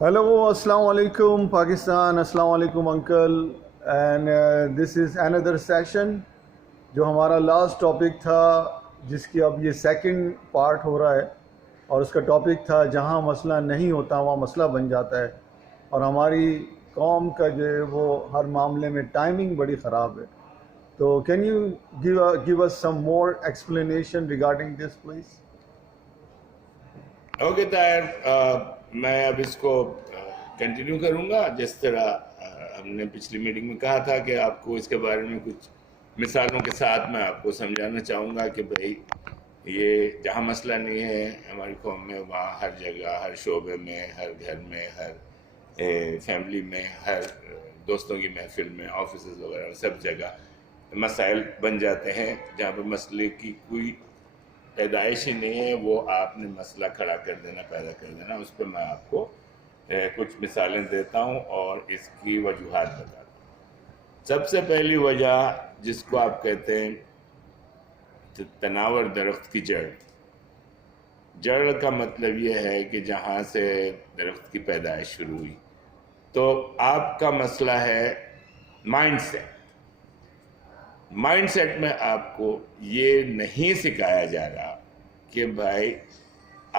Hello, Assalamu alaikum, Pakistan. Assalamu alaikum, uncle. And this is another session جو ہمارا last topic تھا، جس کی اب یہ سیکنڈ پارٹ ہو رہا ہے، اور اس کا ٹاپک تھا جہاں مسئلہ نہیں ہوتا وہاں مسئلہ بن جاتا ہے. اور ہماری قوم کا جو ہے وہ ہر معاملے میں ٹائمنگ بڑی خراب ہے. تو can you give us some more explanation regarding this please? Okay Tahir, میں اب اس کو کنٹینیو کروں گا جس طرح ہم نے پچھلی میٹنگ میں کہا تھا کہ آپ کو اس کے بارے میں کچھ مثالوں کے ساتھ میں آپ کو سمجھانا چاہوں گا کہ بھائی یہ جہاں مسئلہ نہیں ہے ہماری قوم میں، وہاں ہر جگہ، ہر شعبے میں، ہر گھر میں، ہر فیملی میں، ہر دوستوں کی محفل میں، آفیسز وغیرہ سب جگہ مسائل بن جاتے ہیں جہاں پہ مسئلے کی کوئی پیدائش ہی نہیں ہے. وہ آپ نے مسئلہ کھڑا کر دینا، پیدا کر دینا. اس پہ میں آپ کو کچھ مثالیں دیتا ہوں اور اس کی وجوہات بتاتا ہوں. سب سے پہلی وجہ جس کو آپ کہتے ہیں تناور درخت کی جڑ. جڑ کا مطلب یہ ہے کہ جہاں سے درخت کی پیدائش شروع ہوئی. تو آپ کا مسئلہ ہے مائنڈ سیٹ. مائنڈ سیٹ میں آپ کو یہ نہیں سکھایا جا رہا کہ بھائی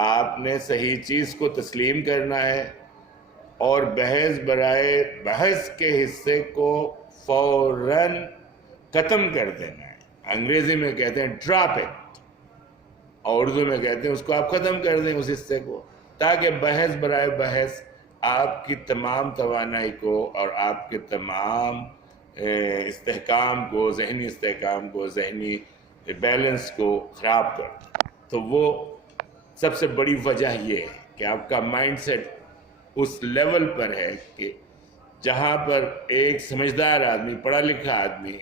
آپ نے صحیح چیز کو تسلیم کرنا ہے اور بحث برائے بحث کے حصے کو فوراً ختم کر دینا ہے. انگریزی میں کہتے ہیں ڈراپ اٹ، اور اردو میں کہتے ہیں اس کو آپ ختم کر دیں اس حصے کو، تاکہ بحث برائے بحث آپ کی تمام توانائی کو اور آپ کے تمام استحکام کو، ذہنی استحکام کو، ذہنی بیلنس کو خراب کر دیں. تو وہ سب سے بڑی وجہ یہ ہے کہ آپ کا مائنڈ سیٹ اس لیول پر ہے کہ جہاں پر ایک سمجھدار آدمی، پڑھا لکھا آدمی،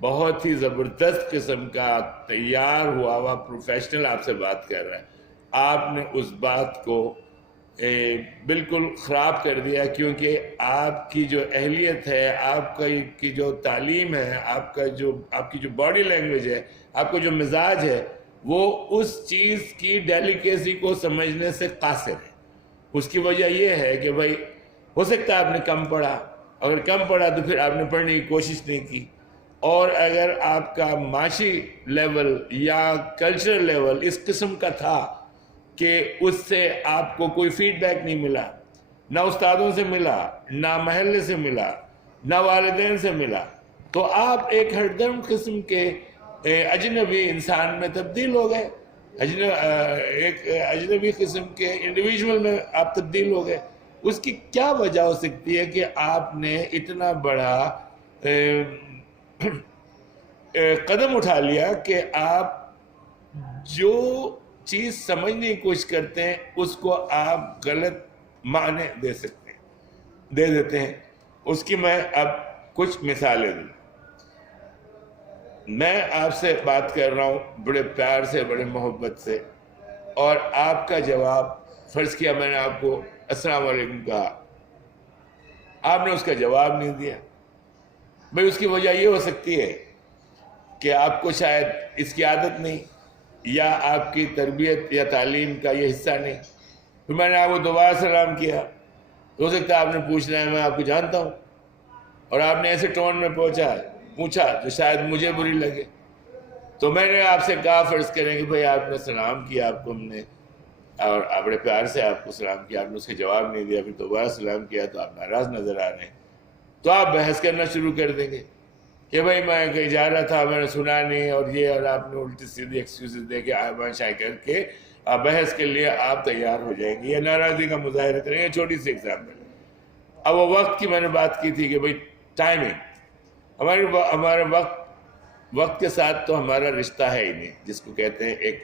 بہت ہی زبردست قسم کا تیار ہوا پروفیشنل آپ سے بات کر رہا ہے، آپ نے اس بات کو بالکل خراب کر دیا. کیونکہ آپ کی جو اہلیت ہے، آپ کی جو تعلیم ہے، آپ کی جو باڈی لینگویج ہے، آپ کا جو مزاج ہے، وہ اس چیز کی ڈیلیکیسی کو سمجھنے سے قاصر ہے. اس کی وجہ یہ ہے کہ بھائی ہو سکتا ہے آپ نے کم پڑھا، اگر کم پڑھا تو پھر آپ نے پڑھنے کی کوشش نہیں کی، اور اگر آپ کا معاشی لیول یا کلچر لیول اس قسم کا تھا کہ اس سے آپ کو کوئی فیڈ بیک نہیں ملا، نہ استادوں سے ملا، نہ محلے سے ملا، نہ والدین سے ملا، تو آپ ایک ہردرم قسم کے اجنبی انسان میں تبدیل ہو گئے، ایک اجنبی قسم کے انڈیویجول میں آپ تبدیل ہو گئے. اس کی کیا وجہ ہو سکتی ہے کہ آپ نے اتنا بڑا قدم اٹھا لیا کہ آپ جو چیز سمجھنے کی کوشش کرتے ہیں اس کو آپ غلط معنی دے دیتے ہیں. اس کی میں اب کچھ مثالیں دوں. میں آپ سے بات کر رہا ہوں بڑے پیار سے، بڑے محبت سے، اور آپ کا جواب، فرض کیا میں نے آپ کو السلام علیکم کہا، آپ نے اس کا جواب نہیں دیا. بھئی اس کی وجہ یہ ہو سکتی ہے کہ آپ کو شاید اس کی عادت نہیں، یا آپ کی تربیت یا تعلیم کا یہ حصہ نہیں. پھر میں نے آپ کو دوبارہ سلام کیا، تو ہو سکتا ہے آپ نے پوچھنا ہے میں آپ کو جانتا ہوں، اور آپ نے ایسے ٹون میں پوچھا تو شاید مجھے بری لگے. تو میں نے آپ سے کہا، فرض کریں کہ بھئی آپ نے سلام کیا، آپ کو ہم نے، اور بڑے پیار سے آپ کو سلام کیا، آپ نے اس کے جواب نہیں دیا، پھر دوبارہ سلام کیا تو آپ ناراض نظر آ رہے ہیں. تو آپ بحث کرنا شروع کر دیں گے کہ بھئی میں کہیں جا رہا تھا، میں نے سنا نہیں، اور یہ، اور آپ نے الٹی سیدھی ایکسکیوزز دے کے آئے شائع کر کے بحث کے لیے آپ تیار ہو جائیں گے یا ناراضی کا مظاہرہ کریں گے. چھوٹی سی ایگزامپل. اب وہ وقت کی میں نے بات کی تھی کہ بھئی ٹائمنگ، ہمارے وقت کے ساتھ تو ہمارا رشتہ ہے ہی نہیں، جس کو کہتے ہیں ایک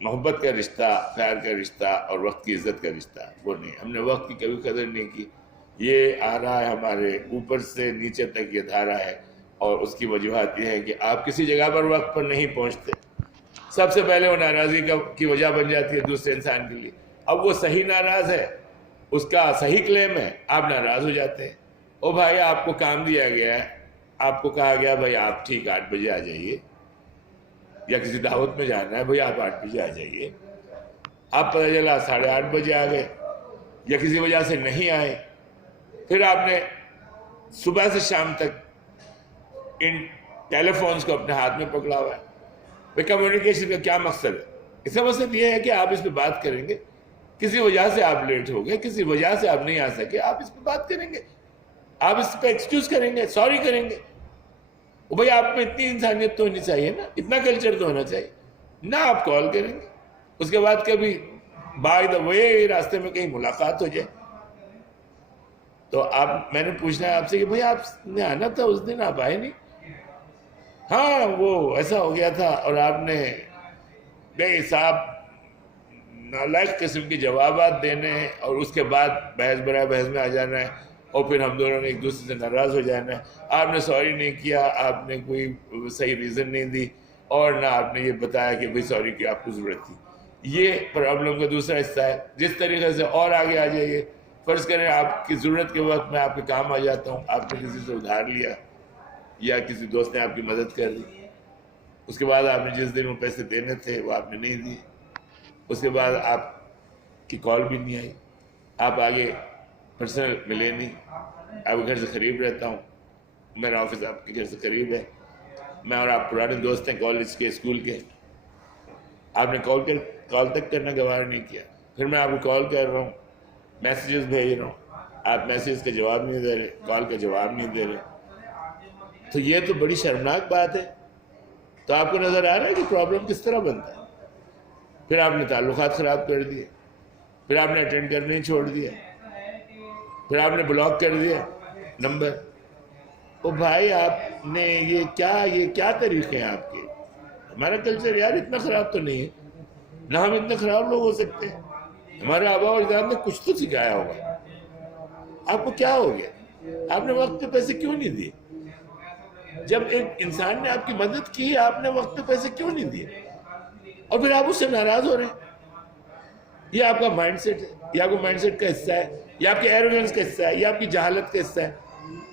محبت کا رشتہ، پیار کا رشتہ اور وقت کی عزت کا رشتہ، وہ نہیں. ہم نے وقت کی کبھی قدر نہیں کی. یہ آ رہا ہے ہمارے اوپر سے نیچے تک، یہ دھارا ہے، اور اس کی وجوہات یہ ہے کہ آپ کسی جگہ پر وقت پر نہیں پہنچتے. سب سے پہلے وہ ناراضی کی وجہ بن جاتی ہے دوسرے انسان کے لیے. اب وہ صحیح ناراض ہے، اس کا صحیح کلیم ہے، آپ ناراض ہو جاتے ہیں. او بھائی آپ کو کام دیا گیا ہے، آپ کو کہا گیا بھائی آپ ٹھیک 8 بجے آ جائیے، یا کسی دعوت میں جانا ہے، بھائی آپ 8 بجے آ جائیے. آپ پتہ چلا 8:30 بجے آ گئے. یا کسی وجہ سے نہیں آئے، پھر آپ نے صبح سے شام تک ان ٹیلی فونز کو اپنے ہاتھ میں پکڑا ہوا ہے. بھائی کمیونیکیشن کا کیا مقصد ہے؟ اس کا مقصد یہ ہے کہ آپ اس پہ بات کریں گے. کسی وجہ سے آپ لیٹ ہو گئے، کسی وجہ سے آپ نہیں آ سکے، آپ اس پہ بات کریں گے، آپ اس پہ ایکسکیوز کریں گے، سوری کریں گے. بھائی آپ میں اتنی انسانیت تو ہونی چاہیے نا، اتنا کلچر تو ہونا چاہیے نہ. آپ کال کریں گے، اس کے بعد کبھی بائی دا وے راستے میں کہیں ملاقات ہو جائے تو میں نے پوچھنا ہے آپ سے کہ بھائی آپ نے آنا تھا اس دن، آپ آئے نہیں. ہاں وہ ایسا ہو گیا تھا، اور آپ نے بے حساب نالائق قسم کے جوابات دینے ہیں، اور اس کے بعد بحث برائے بحث میں آ جانا ہے، اور پھر ہم دونوں نے ایک دوسرے سے ناراض ہو جانا ہے. آپ نے سوری نہیں کیا، آپ نے کوئی صحیح ریزن نہیں دی، اور نہ آپ نے یہ بتایا کہ بھائی سوری کی آپ کو ضرورت تھی. یہ پرابلم کا دوسرا حصہ ہے. جس طریقے سے اور آگے آ جائیے، فرض کریں آپ کی ضرورت کے وقت میں آپ کے کام آ جاتا ہوں، آپ نے کسی سے ادھار لیا یا کسی دوست نے آپ کی مدد کر دی، اس کے بعد آپ نے جس دن وہ پیسے دینے تھے وہ آپ نے نہیں دیے، اس کے بعد آپ کی کال بھی نہیں آئی، آپ آگے پرسنل ملے نہیں. آپ کے گھر سے قریب رہتا ہوں، میرا آفس آپ کے گھر سے قریب ہے، میں اور آپ پرانے دوست ہیں کالج کے، اسکول کے. آپ نے کال تک کرنا گوارا نہیں کیا. پھر میں آپ کو کال کر رہا ہوں، میسیجز بھیج رہا ہوں، آپ میسیج کا جواب نہیں دے رہے، کال کا جواب نہیں دے رہے. تو یہ تو بڑی شرمناک بات ہے. تو آپ کو نظر آ رہا ہے کہ پرابلم کس طرح بنتا ہے. پھر آپ نے تعلقات خراب کر دیے، پھر آپ نے اٹینڈ کرنے ہی چھوڑ دیا، پھر آپ نے بلاک کر دیا نمبر. او بھائی آپ نے یہ کیا طریقے ہیں آپ کے؟ ہمارا کلچر یار اتنا خراب تو نہیں ہے، نہ ہم اتنے خراب لوگ ہو سکتے ہیں. ہمارے آبا و اجداد نے کچھ تو سکھایا ہوگا. آپ کو کیا ہو گیا؟ آپ نے وقت پہ پیسے کیوں نہیں دیے؟ جب ایک انسان نے آپ کی مدد کی، آپ نے وقت پہ پیسے کیوں نہیں دیے؟ اور پھر آپ اس سے ناراض ہو رہے ہیں. یہ آپ کا مائنڈ سیٹ ہے، یہ آپ کا مائنڈ سیٹ کا حصہ ہے، یہ آپ کے ایروگنس کا حصہ ہے، یہ آپ کی جہالت کا حصہ ہے.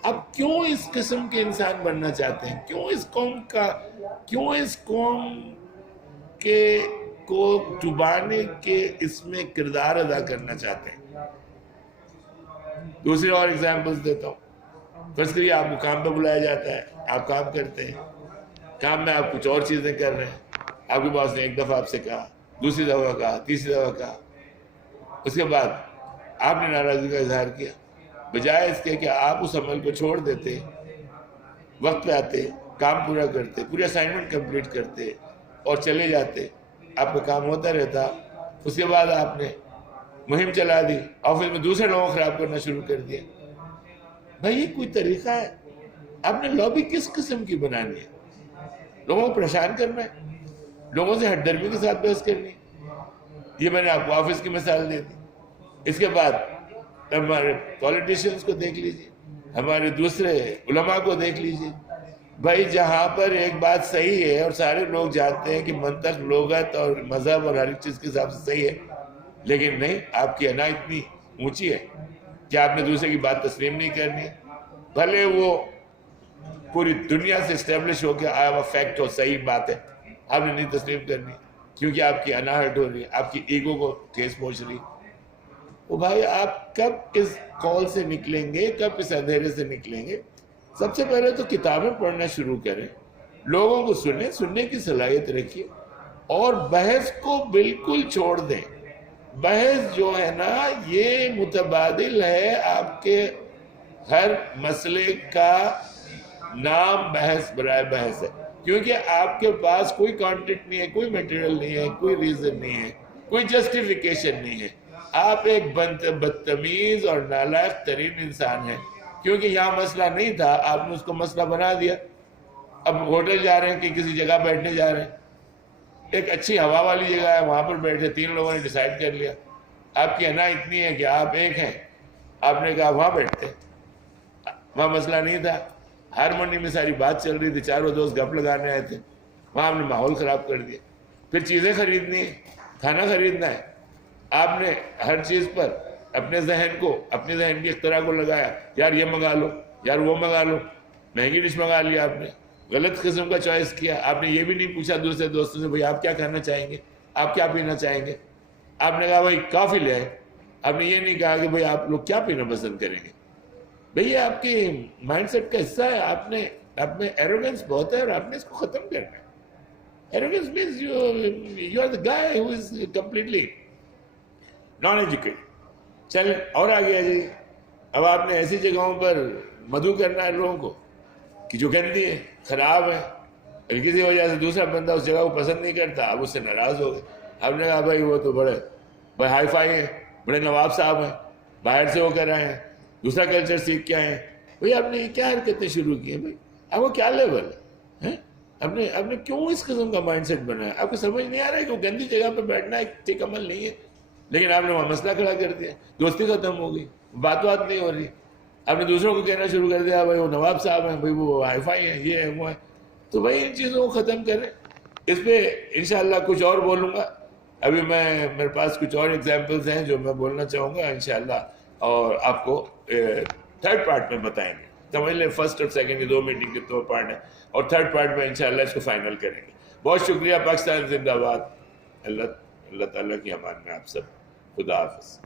آپ کیوں اس قسم کے انسان بننا چاہتے ہیں؟ کیوں اس قوم کو ڈبانے کے اس میں کردار ادا کرنا چاہتے ہیں؟ دوسری اور ایگزامپلس دیتا ہوں. فرض کریے آپ کو کام پہ بلایا جاتا ہے، آپ کام کرتے ہیں، کام میں آپ کچھ اور چیزیں کر رہے ہیں. آپ کے باس نے ایک دفعہ آپ سے کہا، دوسری دفعہ کہا، تیسری دفعہ کہا. اس کے بعد آپ نے ناراضگی کا اظہار کیا. بجائے اس کے کہ آپ اس عمل کو چھوڑ دیتے، وقت پہ آتے، کام پورا کرتے، پوری اسائنمنٹ کمپلیٹ کرتے اور چلے جاتے، آپ کا کام ہوتا رہتا. اس کے بعد آپ نے مہم چلا دی، آفس میں دوسرے لوگوں کو خراب کرنا شروع کر دیا. بھائی یہ کوئی طریقہ ہے؟ آپ نے لابی کس قسم کی بنانی ہے؟ لوگوں کو پریشان کرنا ہے، لوگوں سے ہٹ درمی کے ساتھ بحث کرنی ہے. یہ میں نے آپ کو آفس کی مثال دے دی. اس کے بعد ہمارے پولیٹیشینز کو دیکھ لیجیے، ہمارے دوسرے علماء کو دیکھ لیجیے. بھائی جہاں پر ایک بات صحیح ہے اور سارے لوگ جانتے ہیں کہ منطق، لغت اور مذہب اور ہر ایک چیز کے حساب سے صحیح ہے، لیکن نہیں، آپ کی انا اتنی اونچی ہے کہ آپ نے دوسرے کی بات تسلیم نہیں کرنی. بھلے وہ پوری دنیا سے اسٹیبلش ہو کے آیا ہوا فیکٹ ہو، صحیح بات ہے، آپ نے نہیں تسلیم کرنی کیونکہ آپ کی انا ہرٹ ہو رہی ہے، آپ کی ایگو کو ٹھیس پہنچ رہی. وہ بھائی آپ کب اس قول سے نکلیں گے، کب اس اندھیرے سے نکلیں گے؟ سب سے پہلے تو کتابیں پڑھنا شروع کریں، لوگوں کو سنیں، سننے کی صلاحیت رکھیے، اور بحث کو بالکل چھوڑ دیں. بحث جو ہے نا یہ متبادل ہے. آپ کے ہر مسئلے کا نام بحث برائے بحث ہے، کیونکہ آپ کے پاس کوئی کانٹینٹ نہیں ہے، کوئی میٹیریل نہیں ہے، کوئی ریزن نہیں ہے، کوئی جسٹیفیکیشن نہیں ہے. آپ ایک بدتمیز اور نالائق ترین انسان ہیں، کیونکہ یہاں مسئلہ نہیں تھا، آپ نے اس کو مسئلہ بنا دیا. اب ہوٹل جا رہے ہیں کہ کسی جگہ بیٹھنے جا رہے ہیں، ایک اچھی ہوا والی جگہ ہے، وہاں پر بیٹھے، 3 لوگوں نے ڈیسائیڈ کر لیا. آپ کی انا اتنی ہے کہ آپ ایک ہیں، آپ نے کہا وہاں بیٹھتے. وہاں مسئلہ نہیں تھا، ہارمونی میں ساری بات چل رہی تھی، چاروں دوست گپ لگانے آئے تھے، وہاں ہم نے ماحول خراب کر دیا. پھر چیزیں خریدنی ہے، کھانا خریدنا ہے، آپ نے ہر چیز پر اپنے ذہن کی اختراع کو لگایا، یار یہ منگا لو، یار وہ منگا لو، مہنگی ڈش منگا لیا. آپ نے غلط قسم کا چوائس کیا. آپ نے یہ بھی نہیں پوچھا دوسرے دوستوں سے بھائی آپ کیا کھانا چاہیں گے، آپ کیا پینا چاہیں گے. آپ نے کہا بھائی کافی لے آئے. آپ نے یہ نہیں کہا کہ بھئی آپ لوگ کیا پینا پسند کریں گے. بھئی یہ آپ کی مائنڈ سیٹ کا حصہ ہے. آپ میں ایروگنس بہت ہے اور آپ نے اس کو ختم کرنا ہے. Arrogance means you are the guy who is completely non-educated. چلیں اور آگے آ جائیے. اب آپ نے ایسی جگہوں پر مدعو کرنا ہے لوگوں کو کہ جو گندی ہے، خراب ہے، اگر کسی وجہ سے دوسرا بندہ اس جگہ کو پسند نہیں کرتا، آپ اس سے ناراض ہو گئے. آپ نے کہا بھائی وہ تو بڑے ہائی فائی ہیں، بڑے نواب صاحب ہیں، باہر سے ہو کر آئے ہیں، دوسرا کلچر سیکھ کے آئے ہیں. بھائی آپ نے یہ کیا حرکتیں شروع کی ہیں؟ بھائی آپ کو کیا لیول ہے؟ آپ نے کیوں اس قسم کا مائنڈ سیٹ بنایا؟ آپ کو سمجھ نہیں آ رہا ہے کہ وہ گندی جگہ پہ بیٹھنا ایک ٹھیک عمل نہیں ہے. لیکن آپ نے وہاں مسئلہ کھڑا کر دیا، دوستی ختم ہو گئی، بات نہیں ہو رہی. آپ نے دوسروں کو کہنا شروع کر دیا بھائی وہ نواب صاحب ہیں، بھائی وہ ہائی فائی ہیں، یہ ہے وہ ہے. تو بھائی ان چیزوں کو ختم کریں. اس پہ انشاءاللہ کچھ اور بولوں گا. ابھی میرے پاس کچھ اور ایگزامپلز ہیں جو میں بولنا چاہوں گا انشاءاللہ، اور آپ کو تھرڈ پارٹ میں بتائیں گے. سمجھ لیں فرسٹ اور سیکنڈ کی 2 میٹنگ کے 2 پارٹ ہیں، اور تھرڈ پارٹ میں انشاءاللہ اس کو فائنل کریں گے. بہت شکریہ. پاکستان زندہ باد. اللہ تعالیٰ کی امان میں آپ سب. خدا حافظ.